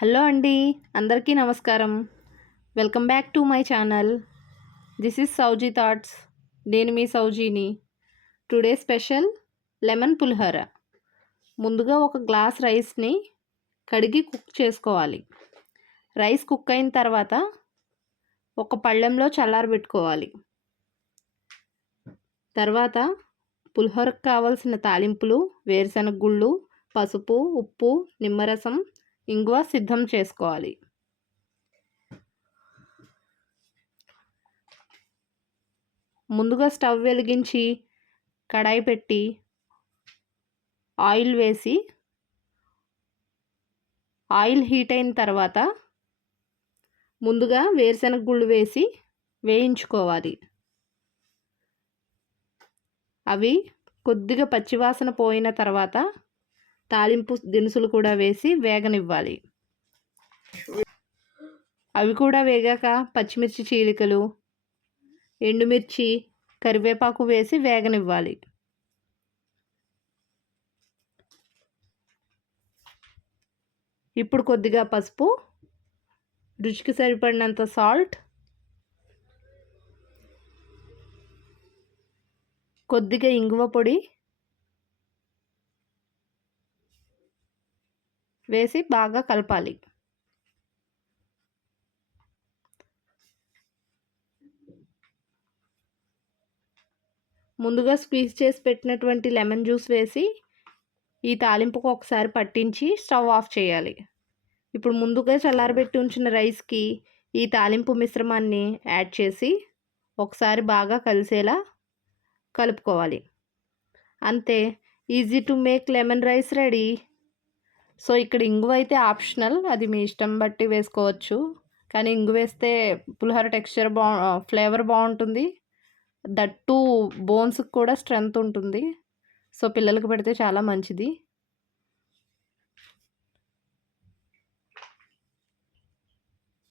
Hello అండి, అందరికీ నమస్కారం. Welcome back to my channel. This is Souji thoughts. నేను మీ సౌజీని. Today special lemon pulihora. ముందుగా ఒక గ్లాస్ రైస్ని కడిగి కుక్ చేసుకోవాలి. రైస్ కుక్ అయిన తర్వాత ఒక పళ్ళెంలో చల్లారబెట్టుకోవాలి. తర్వాత పులిహోరకు కావాల్సిన తాలింపులు, వేరుశనగ గుళ్ళు, పసుపు, ఉప్పు, నిమ్మరసం, ఇంగువ సిద్ధం చేసుకోవాలి. ముందుగా స్టవ్ వెలిగించి కడాయి పెట్టి ఆయిల్ వేసి ఆయిల్ హీట్ అయిన తర్వాత ముందుగా వేరుశనగ గుళ్ళు వేసి వేయించుకోవాలి. అవి కొద్దిగా పచ్చివాసన పోయిన తర్వాత తాలింపు దినుసులు కూడా వేసి వేగనివ్వాలి. అవి కూడా వేగాక పచ్చిమిర్చి చీలికలు, ఎండుమిర్చి, కరివేపాకు వేసి వేగనివ్వాలి. ఇప్పుడు కొద్దిగా పసుపు, రుచికి సరిపడినంత సాల్ట్, కొద్దిగా ఇంగువ పొడి వేసి బాగా కలపాలి. ముందుగా స్క్వీజ్ చేసి పెట్టినటువంటి లెమన్ జ్యూస్ వేసి ఈ తాలింపుకు ఒకసారి పట్టించి స్టవ్ ఆఫ్ చేయాలి. ఇప్పుడు ముందుగా చల్లారబెట్టి ఉంచిన రైస్కి ఈ తాలింపు మిశ్రమాన్ని యాడ్ చేసి ఒకసారి బాగా కలిసేలా కలుపుకోవాలి. అంతే, easy to make lemon rice ready. So ఇక్కడ ఇంగువ అయితే ఆప్షనల్, అది మీ ఇష్టం బట్టి వేసుకోవచ్చు. కానీ ఇంగు వేస్తే పులిహోర టెక్స్చర్ ఫ్లేవర్ బాగుంటుంది. దట్టు బోన్స్కి కూడా స్ట్రెంగ్త్ ఉంటుంది. సో పిల్లలకి పెడితే చాలా మంచిది.